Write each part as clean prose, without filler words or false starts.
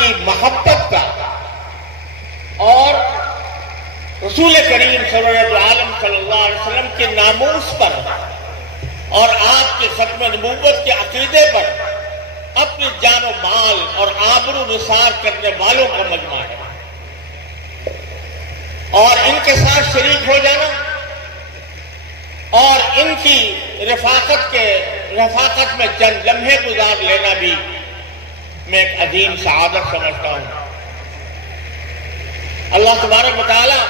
کی محبت کا اور رسول کریم سرور عالم صلی اللہ علیہ وسلم کے ناموس پر اور آپ کے ختم نبوت کے عقیدے پر اپنی جان و مال اور آبرو نثار کرنے والوں کا مجمع ہے، اور ان کے ساتھ شریک ہو جانا اور ان کی رفاقت میں چند لمحے گزار لینا بھی میں ایک عظیم سعادت سمجھتا ہوں۔ اللہ تبارک و تعالی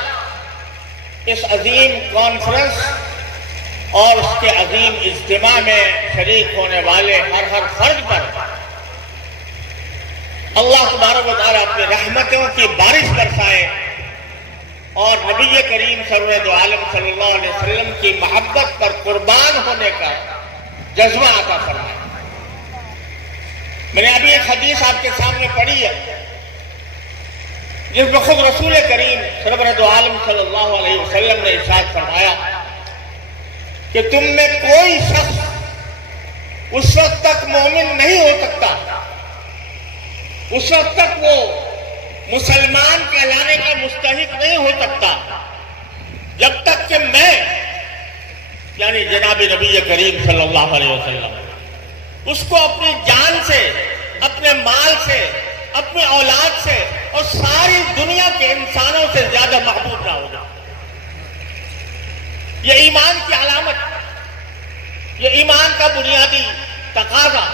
اس عظیم کانفرنس اور اس کے عظیم اجتماع میں شریک ہونے والے ہر فرد پر اللہ تبارک و تعالی اپنی رحمتوں کی بارش برسائے اور نبی کریم سرور عالم صلی اللہ علیہ وسلم کی محبت پر قربان ہونے کا جذبہ عطا فرمائے۔ میں نے ابھی ایک حدیث آپ کے سامنے پڑھی ہے جس میں خود رسول کریم سرور عالم صلی اللہ علیہ وسلم نے ارشاد فرمایا کہ تم میں کوئی شخص اس وقت تک مومن نہیں ہو سکتا، اس وقت تک وہ مسلمان کہلانے کا مستحق نہیں ہو سکتا جب تک کہ میں یعنی جناب نبی کریم صلی اللہ علیہ وسلم اس کو اپنی جان سے، اپنے مال سے، اپنی اولاد سے اور ساری دنیا کے انسانوں سے زیادہ محبوب نہ ہوگا۔ یہ ایمان کی علامت، یہ ایمان کا بنیادی تقاضا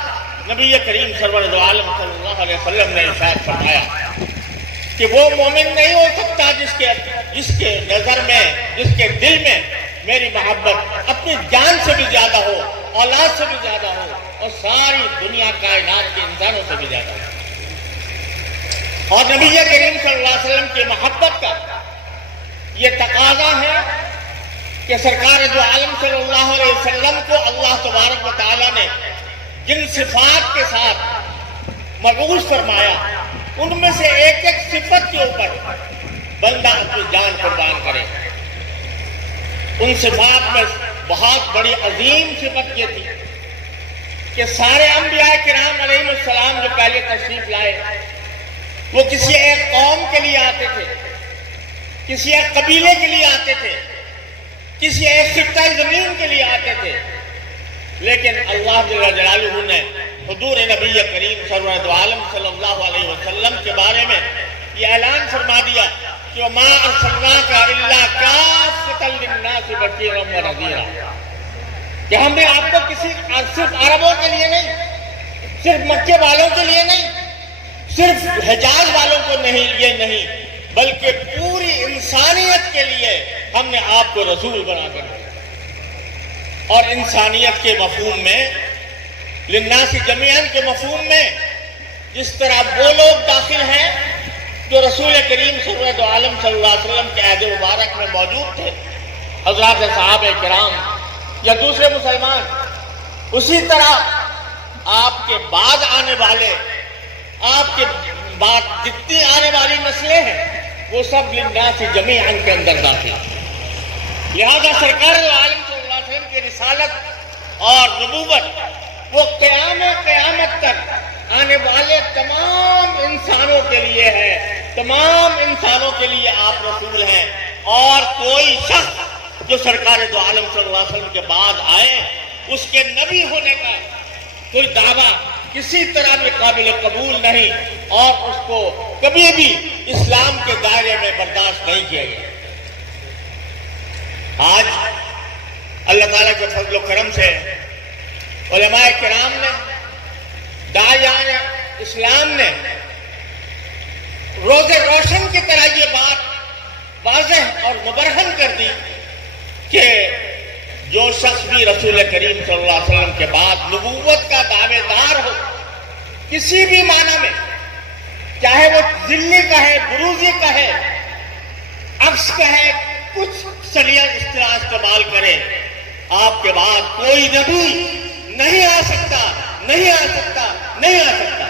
نبی کریم سرور عالم صلی اللہ علیہ وسلم نے ارشاد فرمایا کہ وہ مومن نہیں ہو سکتا جس کے نظر میں، جس کے دل میں میری محبت اپنی جان سے بھی زیادہ ہو، اولاد سے بھی زیادہ ہو اور ساری دنیا کائنات کے انسانوں سے بھی زیادہ ہو۔ اور نبی کریم صلی اللہ علیہ وسلم کی محبت کا یہ تقاضا ہے کہ سرکار دو عالم صلی اللہ علیہ وسلم کو اللہ تبارک و تعالیٰ نے جن صفات کے ساتھ مبعوث فرمایا ان میں سے ایک ایک صفت کے اوپر بندہ اپنی جان قربان کرے۔ ان صفات میں بہت بڑی عظیم صفت یہ تھی کہ سارے انبیاء کرام علیہ السلام جو پہلے تشریف لائے وہ کسی ایک قوم کے لیے آتے تھے، کسی ایک قبیلے کے لیے آتے تھے، کسی ایک خطہ زمین کے لیے آتے تھے، لیکن اللہ جل جلالہ نے حضور نبی کریم سرور عالم صلی اللہ علیہ وسلم کے بارے میں یہ اعلان فرما دیا کہ وَمَا أَرْسَلْنَاكَ إِلَّا كَافَّةً لِلنَّاسِ بَشِيرًا وَنَذِيرًا، کہ ہم نے آپ کو صرف عربوں کے لیے نہیں، صرف مکے والوں کے لیے نہیں، صرف حجاز والوں کو نہیں، یہ نہیں، بلکہ پوری انسانیت کے لیے ہم نے آپ کو رسول بنا کر دیا۔ اور انسانیت کے مفہوم میں، للناس جمیعاً کے مفہوم میں جس طرح وہ لوگ داخل ہیں جو رسول کریم سرور عالم صلی اللہ علیہ وسلم کے عہد مبارک میں موجود تھے، حضرات صحابہ کرام یا دوسرے مسلمان، اسی طرح آپ کے بعد آنے والے، آپ کے بعد جتنی آنے والی نسلیں ہیں وہ سب للناس جمیعاً کے اندر داخل ہیں۔ لہذا سرکار عالم صلی اللہ علیہ وسلم کی رسالت اور نبوت وہ قیامت تک آنے والے تمام انسانوں کے لیے ہے، تمام انسانوں کے لیے آپ رسول ہیں، اور کوئی شخص جو سرکار دو عالم صلی اللہ علیہ وسلم کے بعد آئے اس کے نبی ہونے کا کوئی دعویٰ کسی طرح بھی قابل قبول نہیں، اور اس کو کبھی بھی اسلام کے دائرے میں برداشت نہیں کیا گیا۔ آج اللہ تعالیٰ کے فضل و کرم سے علماء کرام نے، داعیان اسلام نے روز روشن کی طرح یہ بات واضح اور مبرہن کر دی کہ جو شخص بھی رسول کریم صلی اللہ علیہ وسلم کے بعد نبوت کا دعوے دار ہو کسی بھی معنی میں، چاہے وہ ذلی کہے، بروزی کہے، عکس کہے، کچھ صریح اصطلاح استعمال کرے، آپ کے بعد کوئی نبی نہیں آ سکتا، نہیں آ سکتا، نہیں آ سکتا۔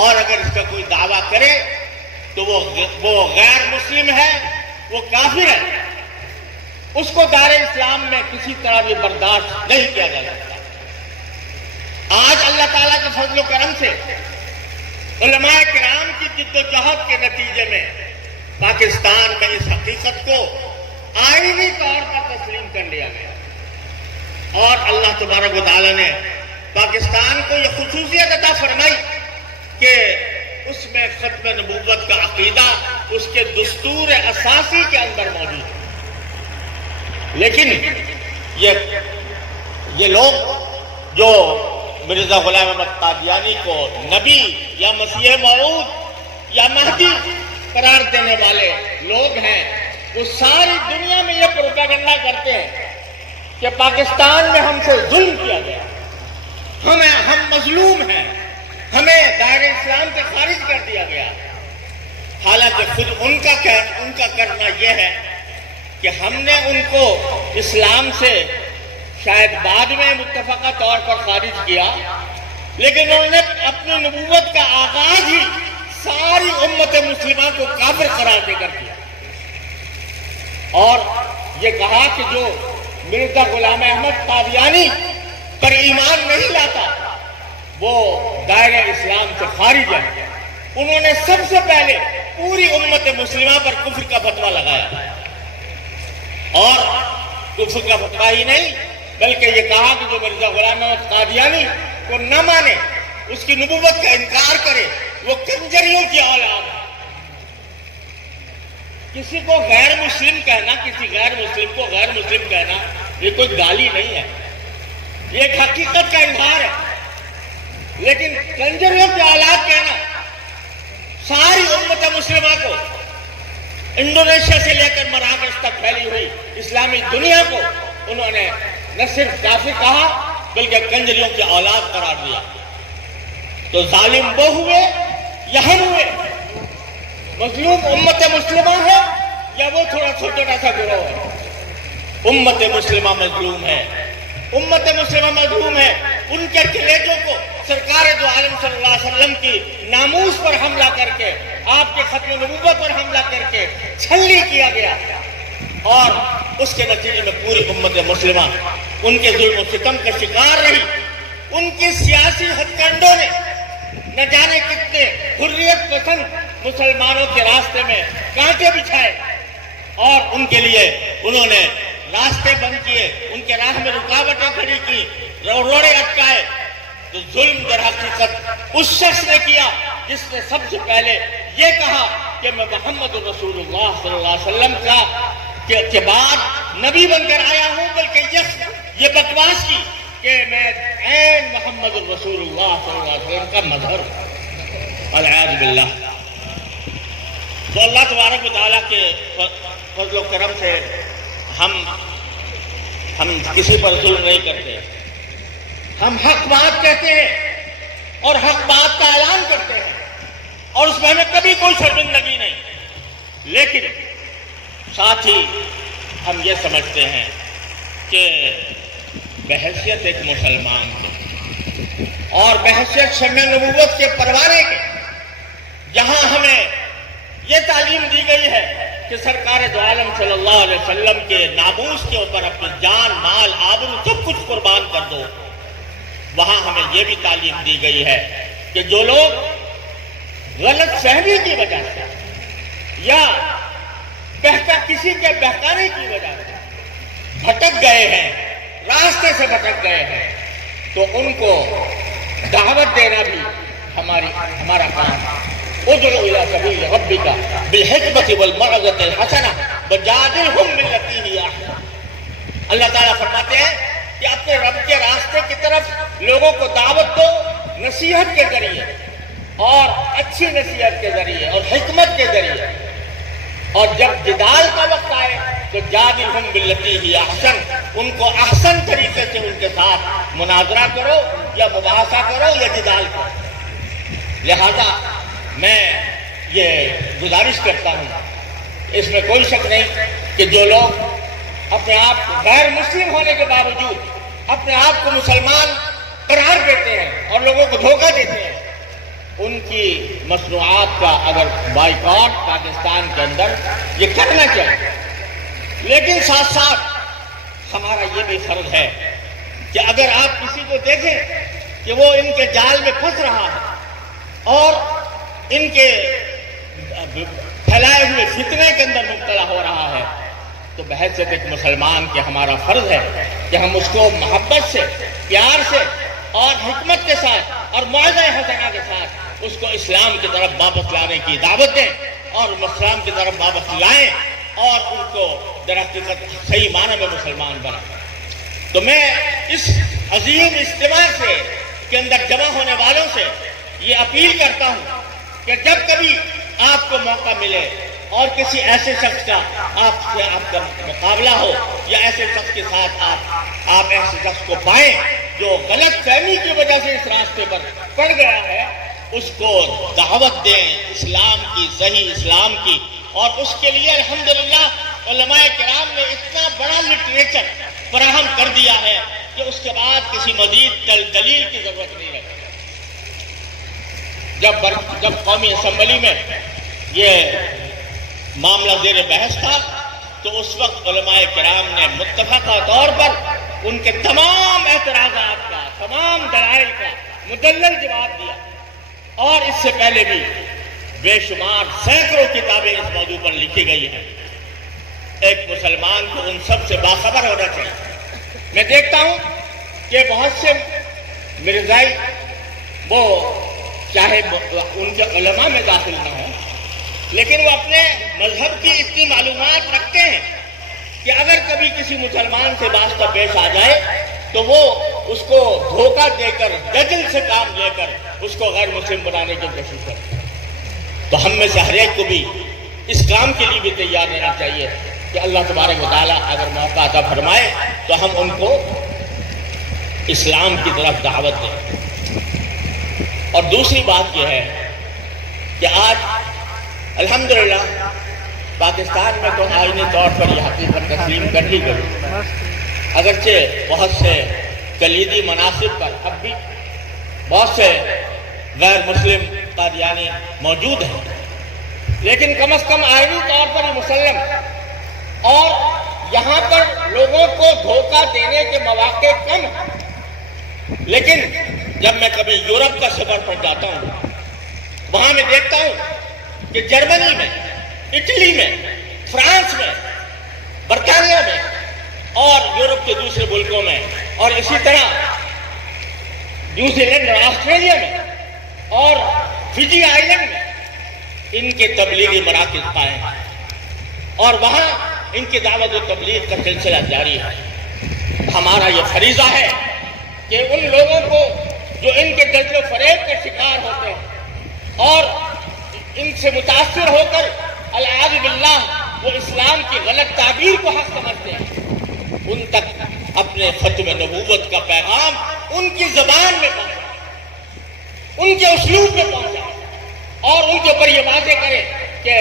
اور اگر اس کا کوئی دعویٰ کرے تو وہ غیر مسلم ہے، وہ کافر ہے، اس کو دار اسلام میں کسی طرح بھی برداشت نہیں کیا جا سکتا۔ آج اللہ تعالیٰ کے فضل و کرم سے علماء کرام کی جدوجہد کے نتیجے میں پاکستان میں اس حقیقت کو آئینی طور پر تسلیم کر لیا گیا اور اللہ تبارک و تعالیٰ نے پاکستان کو یہ خصوصیت عطا فرمائی کہ اس میں ختم نبوت کا عقیدہ اس کے دستور اساسی کے اندر موجود ہے۔ لیکن یہ لوگ جو مرزا غلام احمد قادیانی کو نبی یا مسیح موعود یا مہدی قرار دینے والے لوگ ہیں، وہ ساری دنیا میں یہ پروپیگنڈا کرتے ہیں کہ پاکستان میں ہم سے ظلم کیا گیا، ہم مظلوم ہیں، ہمیں دائرہ اسلام سے خارج کر دیا گیا۔ حالانکہ خود ان کا کرنا یہ ہے کہ ہم نے ان کو اسلام سے شاید بعد میں متفقہ طور پر خارج کیا، لیکن انہوں نے اپنی نبوت کا آغاز ہی ساری امت مسلمہ کو کافر قرار دے کر کیا اور یہ کہا کہ جو مرزا غلام احمد قادیانی پر ایمان نہیں لاتا وہ دائرہ اسلام سے خارج ہے۔ انہوں نے سب سے پہلے پوری امت مسلمہ پر کفر کا فتویٰ لگایا اور کفر کا فتویٰ ہی نہیں بلکہ یہ کہا کہ جو مرزا غلام احمد قادیانی کو نہ مانے، اس کی نبوت کا انکار کرے، وہ کنجریوں کی اولاد ہے۔ کسی کو غیر مسلم کہنا، کسی غیر مسلم کو غیر مسلم کہنا یہ کوئی گالی نہیں ہے، یہ ایک حقیقت کا اظہار ہے، لیکن کنجریوں کی اولاد کہنا ساری امت مسلمہ کو، انڈونیشیا سے لے کر مراکش تک پھیلی ہوئی اسلامی دنیا کو انہوں نے نہ صرف کافر کہا بلکہ کنجریوں کی اولاد قرار دیا۔ تو ظالم وہ ہوئے یا ہم ہوئے؟ مظلوم امت مسلمہ ہے یا وہ تھوڑا چھوٹا سا گروہ ہے؟ امت مسلمہ مظلوم ہے، امت مسلمہ مظلوم ہے۔ ان کے کلیجوں کو سرکار دو عالم صلی اللہ علیہ وسلم کی ناموس پر حملہ کر کے، آپ کے ختم نبوت پر حملہ کر کے چھلی کیا گیا اور اس کے نتیجے میں پوری امت مسلمہ ان کے ظلم و ستم کا شکار رہی۔ ان کی سیاسی ہتھ کنڈوں نے نہ جانے کتنے حریت پسند مسلمانوں کے راستے میں کانٹے بچھائے اور ان کے لیے انہوں نے راستے بند کیے، ان کے راہ میں رکاوٹیں کھڑی کی، روڑے اٹکائے۔ تو ظلم در حقیقت اس شخص نے کیا جس نے سب سے پہلے یہ کہا کہ میں محمد رسول اللہ صلی اللہ علیہ وسلم کے بعد نبی بن کر آیا ہوں، بلکہ یہ بکواس کی کہ میں عین محمد رسول اللہ صلی اللہ علیہ وسلم کا مظہر ہوں، والعیاذ باللہ۔ تو اللہ تبارک و تعالیٰ کے فضل و کرم سے ہم کسی پر ظلم نہیں کرتے، ہم حق بات کہتے ہیں اور حق بات کا اعلان کرتے ہیں اور اس میں ہمیں کبھی کوئی شرمندگی نہیں، لیکن ساتھ ہی ہم یہ سمجھتے ہیں کہ بحیثیت ایک مسلمان کے اور بحیثیت شمع نبوت کے پروانے کے، جہاں ہمیں یہ تعلیم دی گئی ہے کہ سرکار دو عالم صلی اللہ علیہ وسلم کے ناموس کے اوپر اپنی جان، مال، آبرو سب کچھ قربان کر دو، وہاں ہمیں یہ بھی تعلیم دی گئی ہے کہ جو لوگ غلط فہمی کی وجہ سے یا کسی کے بہکانے کی وجہ سے بھٹک گئے ہیں، راستے سے بھٹک گئے ہیں، تو ان کو دعوت دینا بھی ہمارا کام ہے۔ ادعو الی سبیل ربک بالحکمۃ والموعظۃ الحسنہ وجادلہم باللتی ہی احسن۔ اللہ تعالیٰ فرماتے ہیں کہ اپنے رب کے راستے کی طرف لوگوں کو دعوت دو نصیحت کے ذریعے اور اچھی نصیحت کے ذریعے اور حکمت کے ذریعے، اور جب جدال کا وقت آئے تو جادلہم باللتی ہی احسن، ان کو احسن طریقے سے ان کے ساتھ مناظرہ کرو یا مباحثہ کرو یا جدال کرو۔ لہذا میں یہ گزارش کرتا ہوں، اس میں کوئی شک نہیں کہ جو لوگ اپنے آپ کو غیر مسلم ہونے کے باوجود اپنے آپ کو مسلمان قرار دیتے ہیں اور لوگوں کو دھوکہ دیتے ہیں، ان کی مصنوعات کا اگر بائیکاٹ پاکستان کے اندر یہ کرنا چاہیے، لیکن ساتھ ساتھ ہمارا یہ بھی فرض ہے کہ اگر آپ کسی کو دیکھیں کہ وہ ان کے جال میں پھنس رہا ہے اور ان کے پھیلائے ہوئے فتنے کے اندر مبتلا ہو رہا ہے، تو بحیثیت ایک مسلمان کے ہمارا فرض ہے کہ ہم اس کو محبت سے، پیار سے اور حکمت کے ساتھ اور موعظہ حسنہ کے ساتھ اس کو اسلام کی طرف واپس لانے کی دعوت دیں اور اسلام کی طرف واپس لائیں اور ان کو در حقیقت صحیح معنی میں مسلمان بنائیں۔ تو میں اس عظیم اجتماع سے کے اندر جمع ہونے والوں سے یہ اپیل کرتا ہوں کہ جب کبھی آپ کو موقع ملے اور کسی ایسے شخص کا آپ کا مقابلہ ہو یا ایسے شخص کے ساتھ آپ ایسے شخص کو پائیں جو غلط فہمی کی وجہ سے اس راستے پر پڑ گیا ہے، اس کو دعوت دیں اسلام کی، صحیح اسلام کی، اور اس کے لیے الحمدللہ علماء کرام نے اتنا بڑا لٹریچر فراہم کر دیا ہے کہ اس کے بعد کسی مزید دلیل کی ضرورت نہیں رہتی۔ جب قومی اسمبلی میں یہ معاملہ زیر بحث تھا تو اس وقت علماء کرام نے متفقہ طور پر ان کے تمام اعتراضات کا، تمام دلائل کا مدلل جواب دیا، اور اس سے پہلے بھی بے شمار سینکڑوں کتابیں اس موضوع پر لکھی گئی ہیں۔ ایک مسلمان کو ان سب سے باخبر ہونا چاہیے۔ میں دیکھتا ہوں کہ بہت سے مرزائی وہ چاہے ان کے علماء میں داخل نہ ہوں، لیکن وہ اپنے مذہب کی اتنی معلومات رکھتے ہیں کہ اگر کبھی کسی مسلمان سے واسطہ پیش آ جائے تو وہ اس کو دھوکہ دے کر، دجل سے کام لے کر اس کو غیر مسلم بنانے کی کوشش کرتے ہیں۔ تو ہم میں سے ہر ایک کو بھی اس کام کے لیے بھی تیار رہنا چاہیے کہ اللہ تبارک و تعالیٰ اگر موقع عطا فرمائے تو ہم ان کو اسلام کی طرف دعوت دیں۔ اور دوسری بات یہ ہے کہ آج الحمدللہ پاکستان میں تو آئینی طور پر یہ حقیقت تسلیم کر لی گئی، اگرچہ بہت سے کلیدی مناصب پر اب بھی بہت سے غیر مسلم قادیانی موجود ہیں، لیکن کم از کم آئینی طور پر یہ مسلم، اور یہاں پر لوگوں کو دھوکہ دینے کے مواقع کم ہیں۔ لیکن جب میں کبھی یورپ کا سفر پر جاتا ہوں، وہاں میں دیکھتا ہوں کہ جرمنی میں، اٹلی میں، فرانس میں، برطانیہ میں اور یورپ کے دوسرے ملکوں میں، اور اسی طرح نیوزی لینڈ اور آسٹریلیا میں اور فجی آئی لینڈ میں ان کے تبلیغی مراکز قائم ہیں، اور وہاں ان کی دعوت و تبلیغ کا سلسلہ جاری ہے۔ ہمارا یہ فریضہ ہے کہ ان لوگوں کو جو ان کے جذب و فریب کا شکار ہوتے ہیں اور ان سے متاثر ہو کر العیاذ باللہ وہ اسلام کی غلط تعبیر کو حق سمجھتے ہیں، ان تک اپنے ختم نبوت کا پیغام ان کی زبان میں پہنچائے، ان کے اسلوب میں پہنچائے، اور ان کے اوپر یہ واضح کرے کہ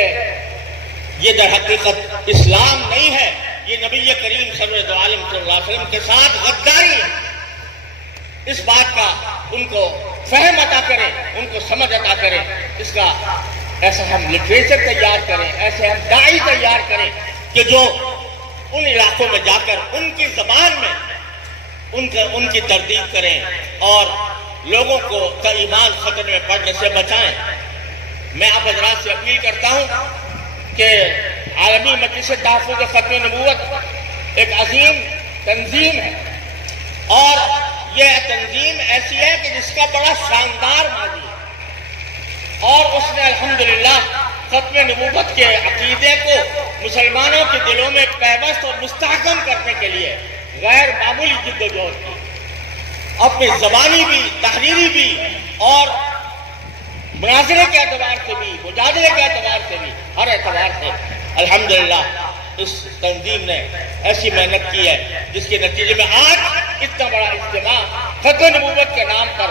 یہ در حقیقت اسلام نہیں ہے، یہ نبی کریم سرور دو عالم صلی اللہ علیہ وسلم کے ساتھ غداری ہے۔ اس بات کا ان کو فہم عطا کرے، ان کو سمجھ عطا کرے، اس کا ایسا ہم لٹریچر تیار کریں، ایسے ہم داعی تیار کریں کہ جو ان علاقوں میں جا کر ان کی زبان میں ان کی تردید کریں اور لوگوں کو کا ایمان خطرے میں پڑنے سے بچائیں۔ میں آپ حضرات سے اپیل کرتا ہوں کہ عالمی مجلس تحفظ ختم نبوت ایک عظیم تنظیم ہے، اور یہ تنظیم ایسی ہے کہ جس کا بڑا شاندار ماضی ہے، اور اس نے الحمدللہ ختم نبوت کے عقیدے کو مسلمانوں کے دلوں میں پیوست اور مستحکم کرنے کے لیے غیر معمولی جدوجہد کی، اپنی زبانی بھی، تحریری بھی اور مناظرے کے اعتبار سے بھی، مجادلے کے اعتبار سے بھی، ہر اعتبار سے الحمدللہ اس تنظیم نے ایسی محنت کی ہے جس کے نتیجے میں آج اتنا بڑا اجتماع ختم نبوت کے نام پر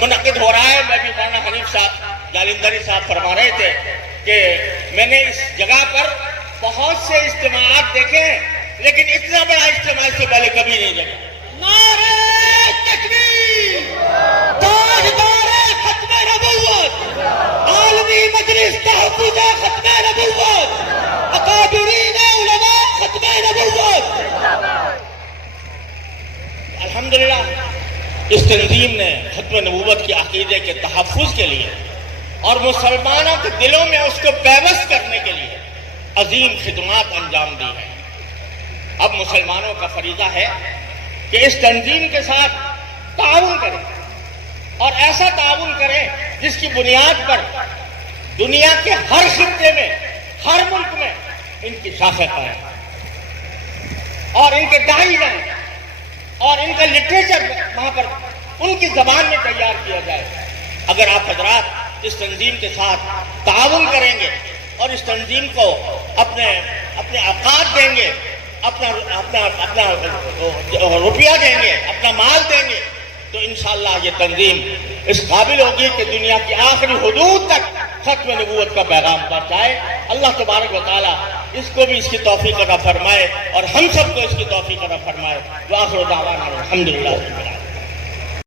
منعقد ہو رہا ہے۔ میں بھی مولانا حنیف صاحب جالندری صاحب فرما رہے تھے کہ میں نے اس جگہ پر بہت سے اجتماعات دیکھے ہیں، لیکن اتنا بڑا اجتماع اس سے پہلے کبھی نہیں دیکھا۔ نعرہ تکبیر، تاجدار ختم نبوت، عالمی مجلس تحفظ ختم نبوت، اکابرین علماء ختم نبوت۔ الحمدللہ اس تنظیم نے ختم نبوت کے عقیدے کے تحفظ کے لیے اور مسلمانوں کے دلوں میں اس کو پیوست کرنے کے لیے عظیم خدمات انجام دی ہیں۔ اب مسلمانوں کا فریضہ ہے کہ اس تنظیم کے ساتھ تعاون کریں اور ایسا تعاون کریں جس کی بنیاد پر دنیا کے ہر خطے میں، ہر ملک میں ان کی شاخیں قائم اور ان کے داعی جائیں اور ان کا لٹریچر وہاں پر ان کی زبان میں تیار کیا جائے۔ اگر آپ حضرات اس تنظیم کے ساتھ تعاون کریں گے اور اس تنظیم کو اپنے اوقات دیں گے، اپنا روپیہ دیں گے، اپنا مال دیں گے، تو انشاءاللہ یہ تنظیم اس قابل ہوگی کہ دنیا کی آخری حدود تک ختم نبوت کا پیغام پہنچائے۔ اللہ تبارک و تعالیٰ اس کو بھی اس کی توفیق عطا فرمائے اور ہم سب کو اس کی توفیق عطا فرمائے۔ وآخر دعوانا الحمدللہ۔